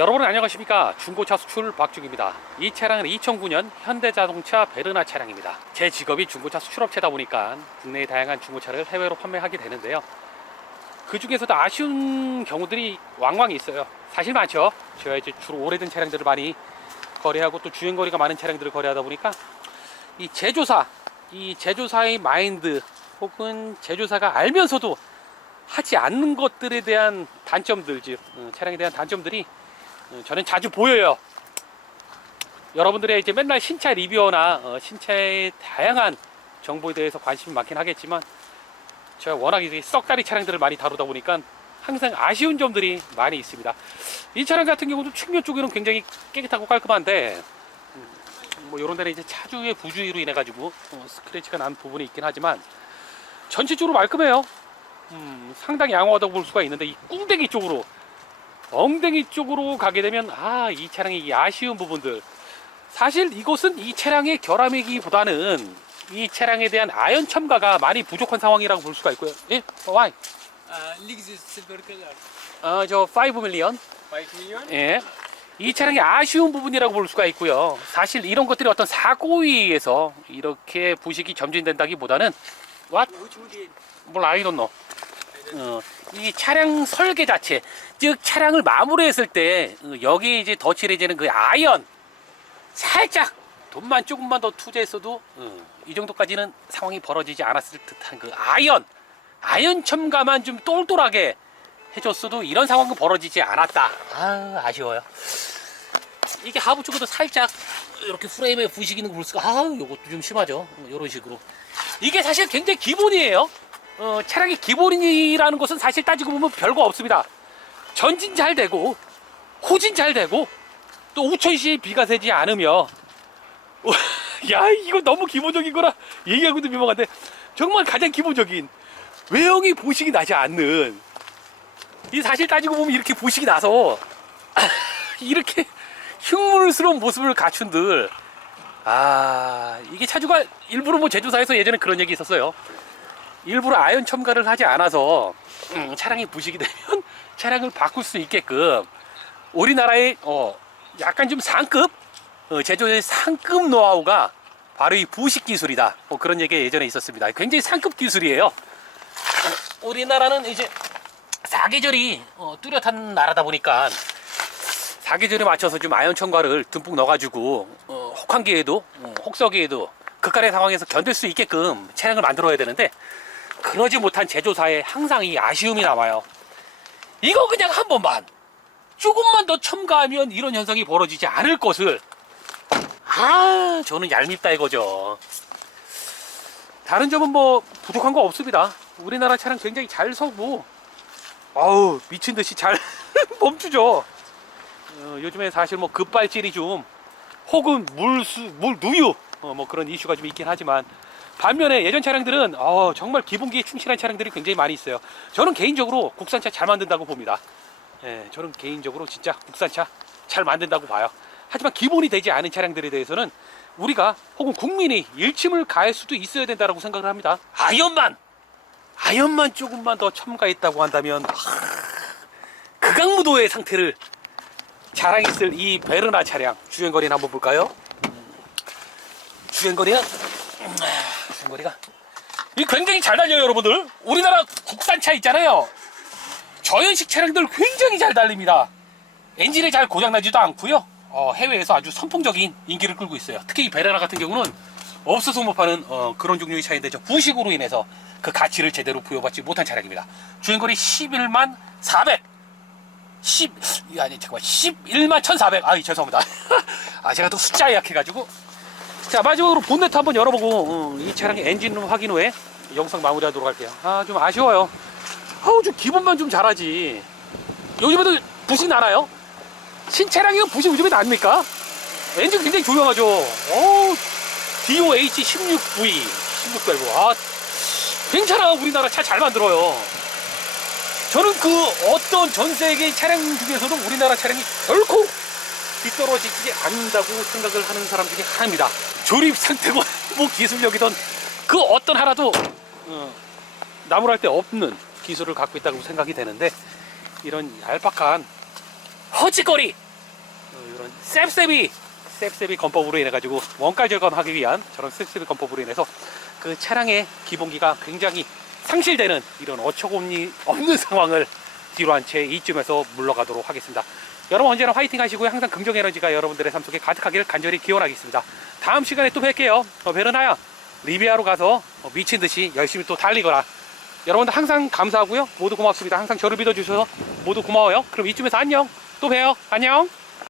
여러분 안녕하십니까. 중고차 수출 박중입니다. 이 차량은 2009년 현대자동차 베르나 차량입니다. 제 직업이 중고차 수출업체다 보니까 국내의 다양한 중고차를 해외로 판매하게 되는데요. 그 중에서도 아쉬운 경우들이 왕왕 있어요. 사실 많죠. 제가 이제 주로 오래된 차량들을 많이 거래하고 또 주행거리가 많은 차량들을 거래하다 보니까 이 제조사의 마인드 혹은 제조사가 알면서도 하지 않는 것들에 대한 단점들, 즉 차량에 대한 단점들이 저는 자주 보여요. 여러분들의 이제 맨날 신차 리뷰어나 신차의 다양한 정보에 대해서 관심이 많긴 하겠지만 제가 워낙 이제 썩다리 차량들을 많이 다루다 보니까 항상 아쉬운 점들이 많이 있습니다. 이 차량 같은 경우도 측면 쪽에는 굉장히 깨끗하고 깔끔한데 뭐 이런 데는 이제 차주의 부주의로 인해 가지고 스크래치가 난 부분이 있긴 하지만 전체적으로 말끔해요. 상당히 양호하다고 볼 수가 있는데 이 꿍댕이 쪽으로, 엉덩이 쪽으로 가게 되면 이 차량의 이 아쉬운 부분들, 사실 이것은 이 차량의 결함이기보다는 이 차량에 대한 아연 첨가가 많이 부족한 상황이라고 볼 수가 있고요. 예? Why? Leaks is silver color. 저 5 밀리언. 5 million? 예. 이 차량의 아쉬운 부분이라고 볼 수가 있고요. 사실 이런 것들이 어떤 사고에 의해서 이렇게 부식이 점진된다기보다는 What? Which would it? 뭘 I don't know. 이 차량 설계 자체, 즉 차량을 마무리했을 때 여기에 이제 덧칠해지는 그 아연, 살짝 돈만 조금만 더 투자했어도 이 정도까지는 상황이 벌어지지 않았을 듯한 그 아연 첨가만 좀 똘똘하게 해줬어도 이런 상황은 벌어지지 않았다. 아쉬워요. 이게 하부 쪽에도 살짝 이렇게 프레임에 부식 있는 거 볼 수가, 요것도 좀 심하죠. 이런 식으로. 이게 사실 굉장히 기본이에요. 차량이 기본이라는 것은 사실 따지고 보면 별거 없습니다. 전진 잘 되고 후진 잘 되고 또 우천시에 비가 새지 않으며 야, 이거 너무 기본적인 거라 얘기하고도 민망한데 정말 가장 기본적인 외형이 부식이 나지 않는, 이 사실 따지고 보면 이렇게 부식이 나서 이렇게 흉물스러운 모습을 갖춘들, 이게 차주가 일부러 뭐 제조사에서 예전에 그런 얘기 있었어요. 일부러 아연 첨가를 하지 않아서 차량이 부식이 되면 차량을 바꿀 수 있게끔 우리나라의 약간 좀 상급, 제조의 상급 노하우가 바로 이 부식 기술이다. 그런 얘기가 예전에 있었습니다. 굉장히 상급 기술이에요. 우리나라는 이제 사계절이 뚜렷한 나라다 보니까 사계절에 맞춰서 좀 아연 첨가를 듬뿍 넣어가지고 혹한기에도 혹서기에도 극한의 상황에서 견딜 수 있게끔 차량을 만들어야 되는데 그러지 못한 제조사에 항상 이 아쉬움이 남아요. 이거 그냥 한 번만 조금만 더 첨가하면 이런 현상이 벌어지지 않을 것을, 저는 얄밉다 이거죠. 다른 점은 뭐 부족한 거 없습니다. 우리나라 차량 굉장히 잘 서고 미친듯이 잘 멈추죠. 요즘에 사실 뭐 급발진이 좀, 혹은 물 누유 뭐 그런 이슈가 좀 있긴 하지만 반면에 예전 차량들은 정말 기본기에 충실한 차량들이 굉장히 많이 있어요. 저는 개인적으로 국산차 잘 만든다고 봅니다. 저는 개인적으로 진짜 국산차 잘 만든다고 봐요. 하지만 기본이 되지 않은 차량들에 대해서는 우리가 혹은 국민이 일침을 가할 수도 있어야 된다고 생각을 합니다. 아연만 조금만 더 첨가했다고 한다면 극악무도의 상태를 자랑했을 이 베르나 차량 주행거리는 한번 볼까요? 주행거리가 이 굉장히 잘 달려요, 여러분들. 우리나라 국산차 있잖아요. 저연식 차량들 굉장히 잘 달립니다. 엔진이 잘 고장나지도 않고요. 해외에서 아주 선풍적인 인기를 끌고 있어요. 특히 이 베르나 같은 경우는 없어서 못 파는 그런 종류의 차인데 부식으로 인해서 그 가치를 제대로 부여받지 못한 차량입니다. 주행거리 11만 400. 11만 1400. 죄송합니다. 제가 또 숫자에 약해가지고. 자, 마지막으로 본네트 한번 열어보고 이 차량의 엔진 확인 후에 영상 마무리하도록 할게요. 좀 아쉬워요. 좀 기본만 좀 잘하지. 요즘에도 부식 나나요? 신차량이면 부식 요즘에 납니까? 엔진 굉장히 조용하죠. DOH16V 16밸브. 괜찮아. 우리나라 차 잘 만들어요. 저는 그 어떤 전 세계 차량 중에서도 우리나라 차량이 결코 뒤떨어지지 않는다고 생각을 하는 사람 중에 하나입니다. 조립 상태고 뭐 기술력이던 그 어떤 하나도 나무랄 데 없는 기술을 갖고 있다고 생각이 되는데, 이런 얄팍한 허짓거리 이런 셉셉이 건법으로 인해 가지고 원가 절감하기 위한 저런 셉셉이 건법으로 인해서 그 차량의 기본기가 굉장히 상실되는 이런 어처구니 없는 상황을 뒤로 한 채 이쯤에서 물러가도록 하겠습니다. 여러분 언제나 화이팅 하시고요. 항상 긍정 에너지가 여러분들의 삶 속에 가득하기를 간절히 기원하겠습니다. 다음 시간에 또 뵐게요. 베르나야 리비아로 가서 미친 듯이 열심히 또 달리거라. 여러분들 항상 감사하고요. 모두 고맙습니다. 항상 저를 믿어주셔서 모두 고마워요. 그럼 이쯤에서 안녕. 또 봬요. 안녕.